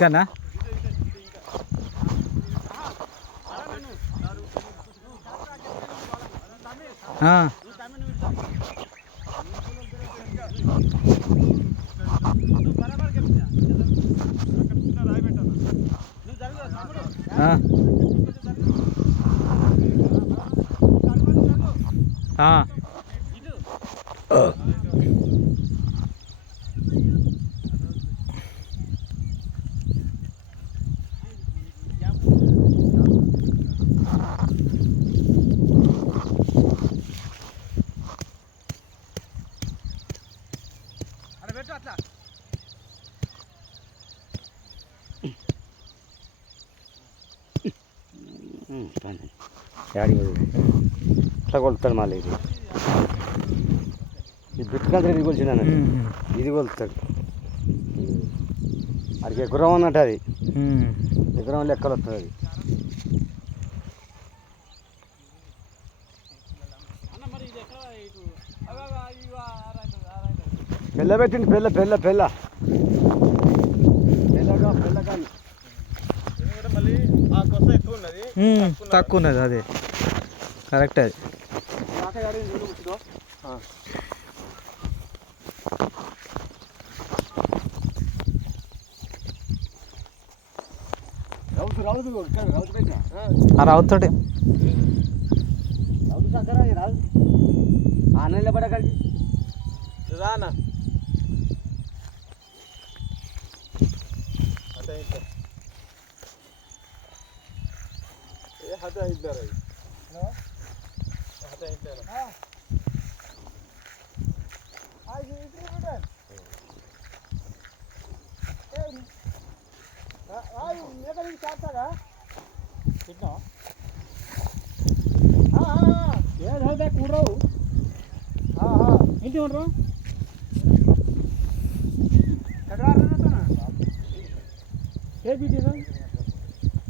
ఇంకానా ఇట్లా కొలుతాడు మళ్ళీ ఇది బిట్టుకంత ఇది కొలిచింది ఇది కొలుతాడు అడికి ఎగురం అన్నట్టు అది ఎగురం లెక్కలు వస్తుంది అది పెళ్ళ పెట్టింది పెళ్ళ పెళ్ళ పెళ్ళ పెళ్ళగా పెళ్ళ కానీ మళ్ళీ ఆ కొస ఎక్కువ ఉన్నది తక్కువ ఉన్నది అదే కరెక్ట్ అది రావుతోటి రాదు ఆన్లైన్లో పడ కలిసి రానా हाथ इधर है हेलो हाथ इधर हां आज इधर बेटा ए आज मेरे लिए साथ था कितना हां हां ये होता कूड़ रहा हूं हां हां इंटी उड़ रहा कटवा रहा था ना ये भी दे ना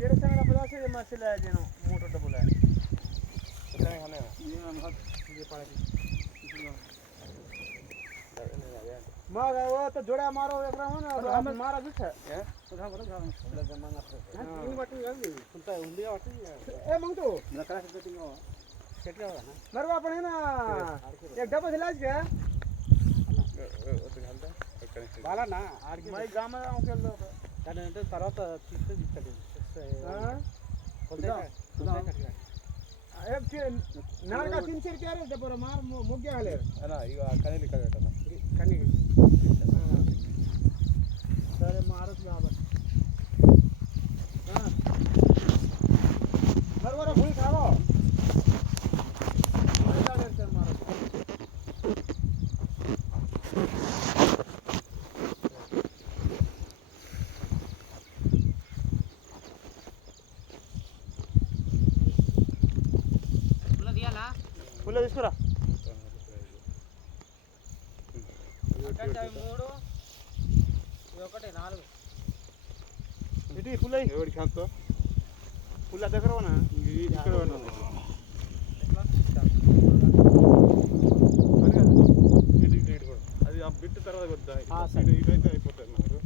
तेरे संग ना पता से मसला है जेनो मोटर तो बोला है कितने खाने हैं ये हम हाथ ये पानी मार वो तो जोड़ा मारो एक रहा हूं ना हम मारा भी है उधर बोलो गांव हम जमाना पर इन बाटी गई सुनता है उंडिया बाटी ए मंग तो मेरा करा के सेटिंग हो सेट होगा ना मरवा पड़े ना एक डबल इलाज क्या बाला ना मैं गांव में आऊं के लो అంటే తర్వాత తీస్తే తీస్తాడు నాలుగా సిన్సియర్ క్యారే దబ్బర మార్ ముగ్గే హలే అనా ఇగ కనిలి కడటన కని సరే మారత్ కాబట్టి మరవర భూమి ఖావో పుల్ల తీసుకురా మూడు ఒకటి నాలుగు ఇది పుల్ల ఎవరికి శాంత పుల్ల దగ్గర ఇక్కడ అది ఆ బిట్టు తర్వాత కొద్దా ఇదైతే అయిపోతుంది మనకు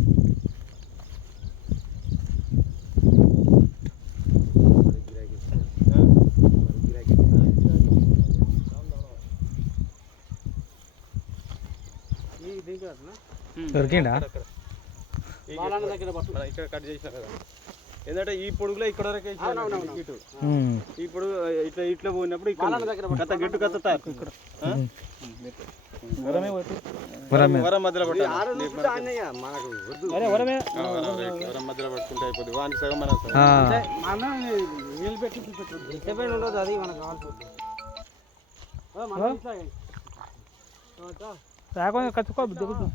దొరికిండా ఇక్కడ కట్ చేసిన కదా ఏంటంటే ఈ పొడుగులో ఇక్కడ వరకు ఇటు ఈ పొడుగు ఇట్లా ఇట్లా పోయినప్పుడు కథ గెట్టు కథ ఇక్కడ వరం మధ్యలో వరం మధ్యలో పట్టుకుంటే అయిపోతుంది వానికి సగం మన నీళ్ళు పెట్టి ఉండదు అది మనకు కావాలి కచ్చుకో దిగుతూ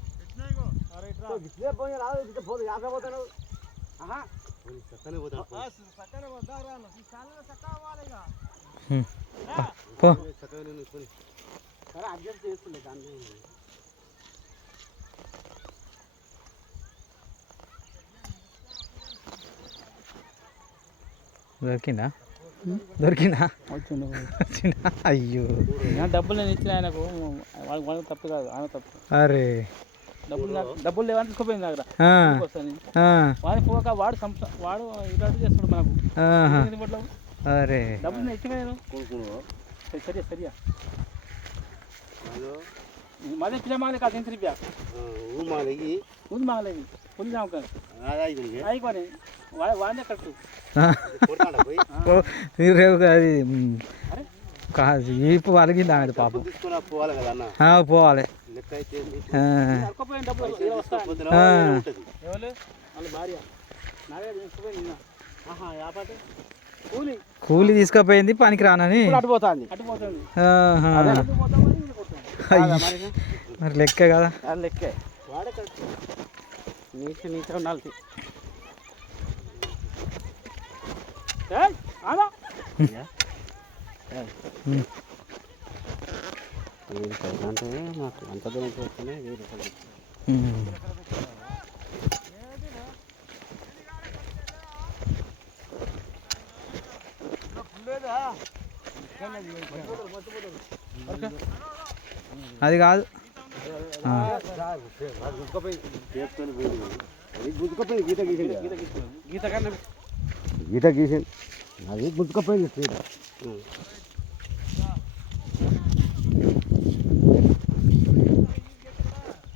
దొరికిందా దొరికిందా వచ్చిందా అయ్యో డబ్బులు నేను ఇచ్చిన ఆయనకు వాళ్ళకి తప్పు కాదు ఆయన తప్పు అరే డబ్బులు లేవని తీసుకోపోయింది దగ్గర ఆ, వస్తాను ఆ, వాడి పోక వాడు ఇలాంటి చేస్తాడు మనకు ఆహా. ఇవ్వట్లేదు. అరే డబ్బులు నేను ఇచ్చిన నేను సరియా సరియా మాదే పిల్ల మాలే కాదు ఎంత రూపాయ ఊది మాగలేదు పులి జామకాయ అయిపోయి వాడినే కట్టు ఓ, రేవు అది కాదు ఈపు వలిగింది ఆమె పాపం పోవాలి కదా అన్న ఆ, పోవాలి లెక్క అయితే ఆ, అరకపోయిన డబ్బులు ఇలా వస్తాయి ఆ. ఎవరు వాళ్ళ భార్య నాదే తీసుకుపోయి నిన్న యాపాటి కూలి కూలి తీసుకుపోయింది పనికి రానని అటుపోతుంది అటుపోతుంది ఆహా. అటుపోతామని వీళ్ళు కొడతాం అయ్యి. మరి లెక్క కదా లెక్కే వాడే కట్టు నీచ ఉండాలి ఆదా అంటే మాకు అంత దూరం చూస్తేనే 1000 రూపాయలు ఉమ్. అది కాదు ఆ. గుంజుకపోయింది గీత గీసింది గీత కన్నా గీత గీసింది అది గుంజుకపోయింది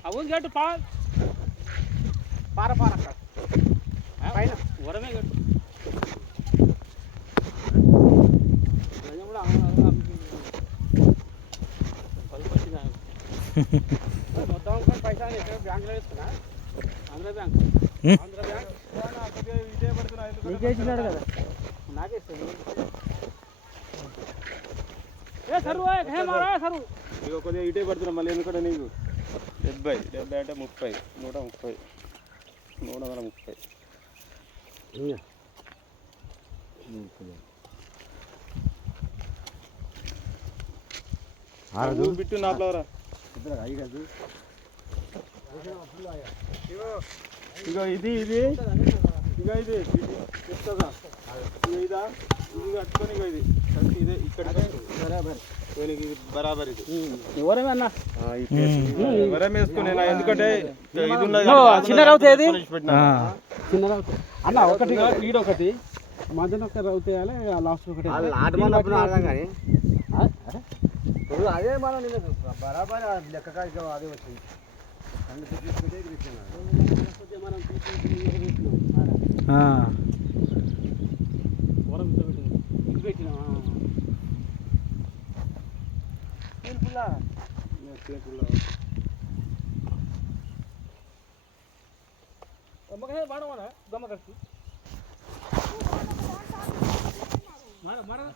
అవును గట్టు పార పైన వరమే గట్టు మొత్తం పైసా బ్యాంకులో వేసుకున్నా ఆంధ్ర బ్యాంక్ ఇదే పడుతున్నా నీకే ఇచ్చినాడు కదా నాకే ఇస్తుంది ఏ సరు హే మారా సరు ఇక కొద్దిగా ఇటే పడుతున్నా మళ్ళీ ఎందుకంటే నీకు 70 అంటే 30 130 130 బిట్టు నా ఫ్లవరా ఇగో ఇది ఇగో ఇది చెప్తా ఇదా ఇది కట్టుకొని ఇగో ఇది ఇదే ఇక్కడ బరాబర్ ఇది ఎవరేమే అన్న వరం వేసుకుని ఎందుకంటే ఇది ఉన్నది చిన్న రౌతేది ఆ. చిన్న రౌతే అన్న ఒకటి ఈడొకటి మధ్యన ఒక రౌతే వేయాలి లాస్ట్ ఒకటి ఆట మనప్పుడు ఆడదాం కానీ అదే మనం బరాబర్ లెక్క కాదు అదే వచ్చింది ఆ. మార